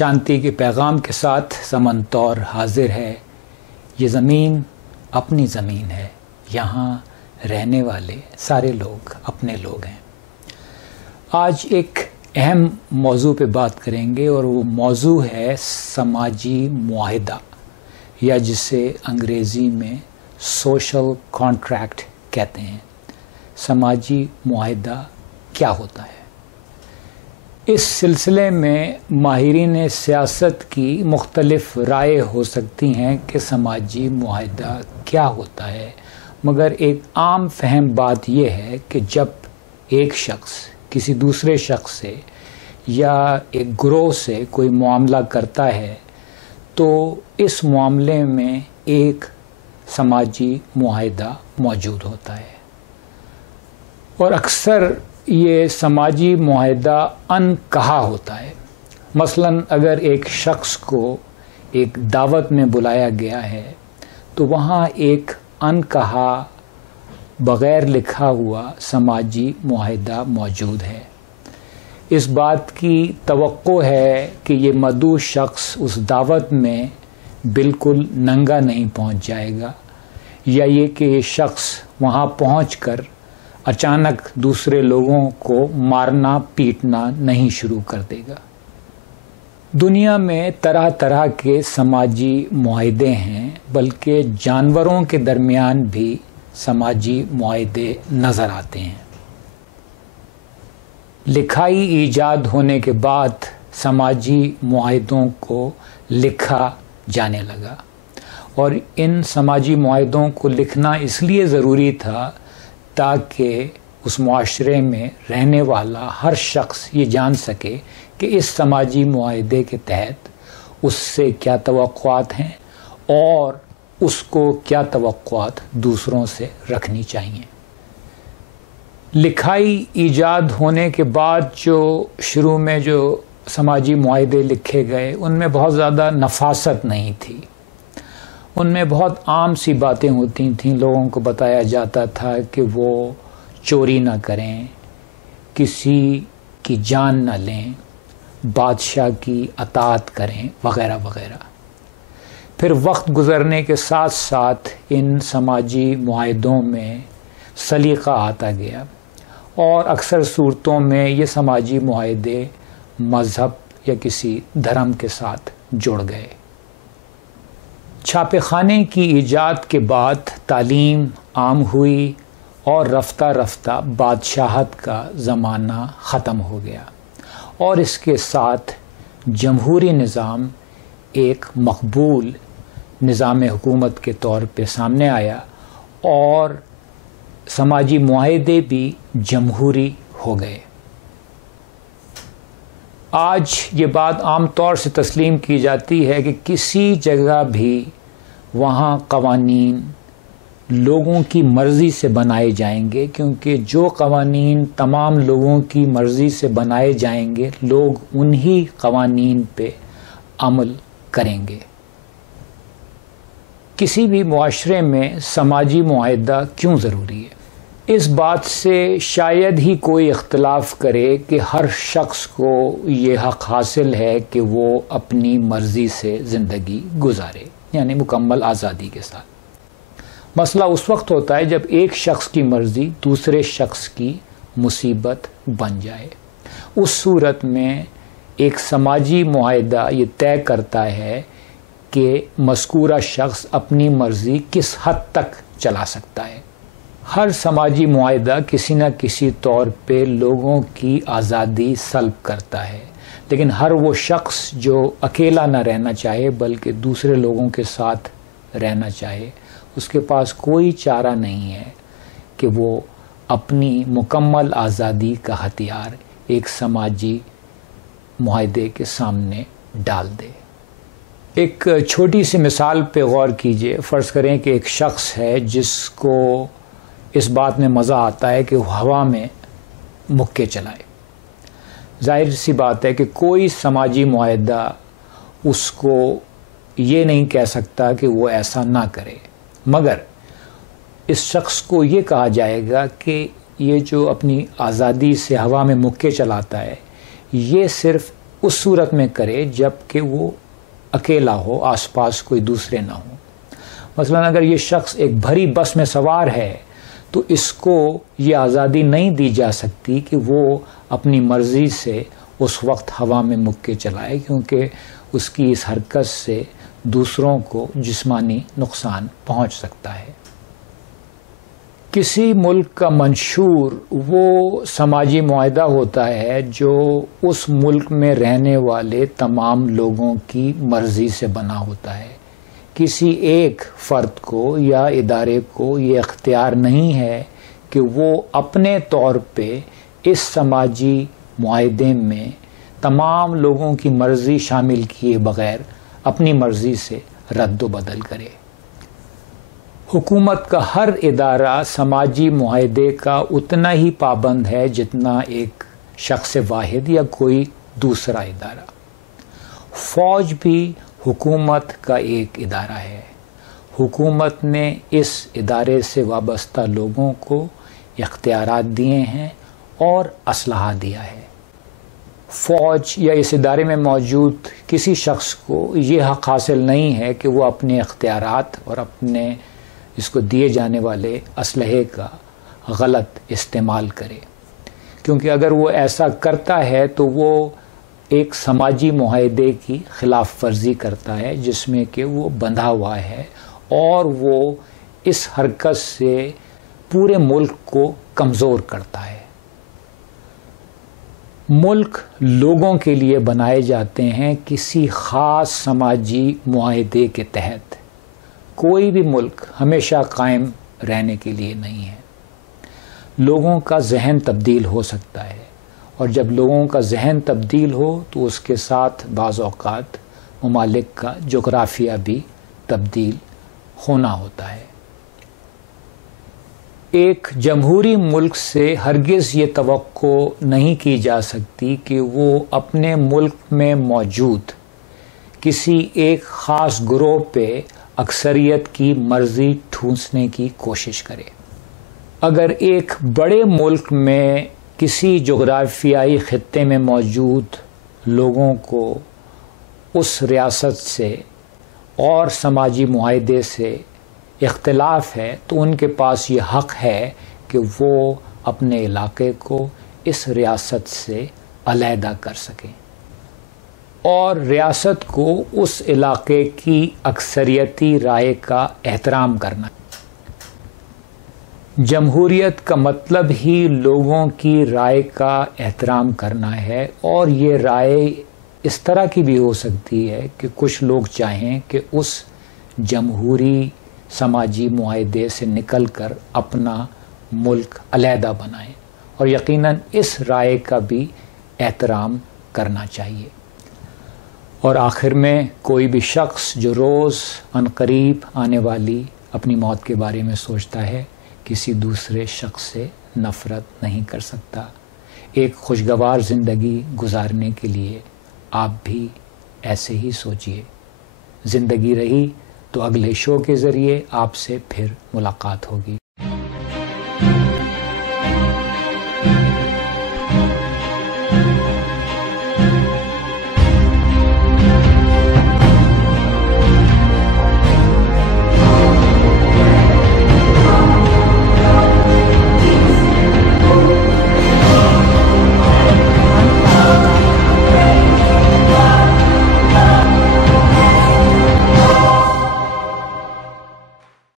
شانتی کے پیغام کے ساتھ سمن طور حاضر ہے۔ یہ زمین اپنی زمین ہے، یہاں رہنے والے سارے لوگ اپنے لوگ ہیں۔ آج ایک اہم موضوع پہ بات کریں گے اور وہ موضوع ہے سماجی معاہدہ، یا جسے انگریزی میں سوشل کانٹریکٹ کہتے ہیں۔ سماجی معاہدہ کیا ہوتا ہے؟ اس سلسلے میں ماہرین سیاست کی مختلف رائے ہو سکتی ہیں کہ سماجی معاہدہ کیا ہوتا ہے، مگر ایک عام فہم بات یہ ہے کہ جب ایک شخص کسی دوسرے شخص سے یا ایک گروہ سے کوئی معاملہ کرتا ہے تو اس معاملے میں ایک سماجی معاہدہ موجود ہوتا ہے، اور اکثر یہ سماجی معاہدہ ان کہا ہوتا ہے۔ مثلا اگر ایک شخص کو ایک دعوت میں بلایا گیا ہے تو وہاں ایک ان کہا بغیر لکھا ہوا سماجی معاہدہ موجود ہے۔ اس بات کی توقع ہے کہ یہ مدعو شخص اس دعوت میں بالکل ننگا نہیں پہنچ جائے گا، یا یہ کہ یہ شخص وہاں پہنچ کر اچانک دوسرے لوگوں کو مارنا پیٹنا نہیں شروع کر دے گا۔ دنیا میں طرح طرح کے سماجی معاہدے ہیں، بلکہ جانوروں کے درمیان بھی سماجی معاہدے نظر آتے ہیں۔ لکھائی ایجاد ہونے کے بعد سماجی معاہدوں کو لکھا جانے لگا، اور ان سماجی معاہدوں کو لکھنا اس لیے ضروری تھا تاکہ اس معاشرے میں رہنے والا ہر شخص یہ جان سکے کہ اس سماجی معاہدے کے تحت اس سے کیا توقعات ہیں اور اس کو کیا توقعات دوسروں سے رکھنی چاہیے۔ لکھائی ایجاد ہونے کے بعد جو شروع میں جو سماجی معاہدے لکھے گئے ان میں بہت زیادہ نفاست نہیں تھی، ان میں بہت عام سی باتیں ہوتی تھیں۔ لوگوں کو بتایا جاتا تھا کہ وہ چوری نہ کریں، کسی کی جان نہ لیں، بادشاہ کی اطاعت کریں، وغیرہ وغیرہ۔ پھر وقت گزرنے کے ساتھ ساتھ ان سماجی معاہدوں میں سلیقہ آتا گیا، اور اکثر صورتوں میں یہ سماجی معاہدے مذہب یا کسی دھرم کے ساتھ جڑ گئے۔ چھاپے خانے کی ایجاد کے بعد تعلیم عام ہوئی اور رفتہ رفتہ بادشاہت کا زمانہ ختم ہو گیا، اور اس کے ساتھ جمہوری نظام ایک مقبول نظام حکومت کے طور پہ سامنے آیا، اور سماجی معاہدے بھی جمہوری ہو گئے۔ آج یہ بات عام طور سے تسلیم کی جاتی ہے کہ کسی جگہ بھی وہاں قوانین لوگوں کی مرضی سے بنائے جائیں گے، کیونکہ جو قوانین تمام لوگوں کی مرضی سے بنائے جائیں گے لوگ انہی قوانین پہ عمل کریں گے۔ کسی بھی معاشرے میں سماجی معاہدہ کیوں ضروری ہے؟ اس بات سے شاید ہی کوئی اختلاف کرے کہ ہر شخص کو یہ حق حاصل ہے کہ وہ اپنی مرضی سے زندگی گزارے، یعنی مکمل آزادی کے ساتھ۔ مسئلہ اس وقت ہوتا ہے جب ایک شخص کی مرضی دوسرے شخص کی مصیبت بن جائے۔ اس صورت میں ایک سماجی معاہدہ یہ طے کرتا ہے کہ مذکورہ شخص اپنی مرضی کس حد تک چلا سکتا ہے۔ ہر سماجی معاہدہ کسی نہ کسی طور پہ لوگوں کی آزادی سلب کرتا ہے، لیکن ہر وہ شخص جو اکیلا نہ رہنا چاہے بلکہ دوسرے لوگوں کے ساتھ رہنا چاہے، اس کے پاس کوئی چارہ نہیں ہے کہ وہ اپنی مکمل آزادی کا ہتھیار ایک سماجی معاہدے کے سامنے ڈال دے۔ ایک چھوٹی سی مثال پہ غور کیجئے۔ فرض کریں کہ ایک شخص ہے جس کو اس بات میں مزہ آتا ہے کہ وہ ہوا میں مکے چلائے۔ ظاہر سی بات ہے کہ کوئی سماجی معاہدہ اس کو یہ نہیں کہہ سکتا کہ وہ ایسا نہ کرے، مگر اس شخص کو یہ کہا جائے گا کہ یہ جو اپنی آزادی سے ہوا میں مکے چلاتا ہے یہ صرف اس صورت میں کرے جب کہ وہ اکیلا ہو، آس پاس کوئی دوسرے نہ ہو۔ مثلا اگر یہ شخص ایک بھری بس میں سوار ہے تو اس کو یہ آزادی نہیں دی جا سکتی کہ وہ اپنی مرضی سے اس وقت ہوا میں مکے چلائے، کیونکہ اس کی اس حرکت سے دوسروں کو جسمانی نقصان پہنچ سکتا ہے۔ کسی ملک کا منشور وہ سماجی معاہدہ ہوتا ہے جو اس ملک میں رہنے والے تمام لوگوں کی مرضی سے بنا ہوتا ہے۔ کسی ایک فرد کو یا ادارے کو یہ اختیار نہیں ہے کہ وہ اپنے طور پہ اس سماجی معاہدے میں تمام لوگوں کی مرضی شامل کیے بغیر اپنی مرضی سے رد و بدل کرے۔ حکومت کا ہر ادارہ سماجی معاہدے کا اتنا ہی پابند ہے جتنا ایک شخص واحد یا کوئی دوسرا ادارہ۔ فوج بھی حکومت کا ایک ادارہ ہے۔ حکومت نے اس ادارے سے وابستہ لوگوں کو اختیارات دیے ہیں اور اسلحہ دیا ہے۔ فوج یا اس ادارے میں موجود کسی شخص کو یہ حق حاصل نہیں ہے کہ وہ اپنے اختیارات اور اپنے اس کو دیے جانے والے اسلحے کا غلط استعمال کرے، کیونکہ اگر وہ ایسا کرتا ہے تو وہ ایک سماجی معاہدے کی خلاف ورزی کرتا ہے جس میں کہ وہ بندھا ہوا ہے، اور وہ اس حرکت سے پورے ملک کو کمزور کرتا ہے۔ ملک لوگوں کے لیے بنائے جاتے ہیں کسی خاص سماجی معاہدے کے تحت۔ کوئی بھی ملک ہمیشہ قائم رہنے کے لیے نہیں ہے۔ لوگوں کا ذہن تبدیل ہو سکتا ہے، اور جب لوگوں کا ذہن تبدیل ہو تو اس کے ساتھ بعض اوقات ممالک کا جغرافیہ بھی تبدیل ہونا ہوتا ہے۔ ایک جمہوری ملک سے ہرگز یہ توقع نہیں کی جا سکتی کہ وہ اپنے ملک میں موجود کسی ایک خاص گروہ پہ اکثریت کی مرضی ٹھونسنے کی کوشش کرے۔ اگر ایک بڑے ملک میں کسی جغرافیائی خطے میں موجود لوگوں کو اس ریاست سے اور سماجی معاہدے سے اختلاف ہے تو ان کے پاس یہ حق ہے کہ وہ اپنے علاقے کو اس ریاست سے علیحدہ کر سکیں اور ریاست کو اس علاقے کی اکثریتی رائے کا احترام کرنا۔ جمہوریت کا مطلب ہی لوگوں کی رائے کا احترام کرنا ہے، اور یہ رائے اس طرح کی بھی ہو سکتی ہے کہ کچھ لوگ چاہیں کہ اس جمہوری سماجی معاہدے سے نکل کر اپنا ملک علیحدہ بنائیں، اور یقیناً اس رائے کا بھی احترام کرنا چاہیے۔ اور آخر میں کوئی بھی شخص جو روز عنقریب آنے والی اپنی موت کے بارے میں سوچتا ہے کسی دوسرے شخص سے نفرت نہیں کر سکتا۔ ایک خوشگوار زندگی گزارنے کے لیے آپ بھی ایسے ہی سوچئے۔ زندگی رہی تو اگلے شو کے ذریعے آپ سے پھر ملاقات ہوگی۔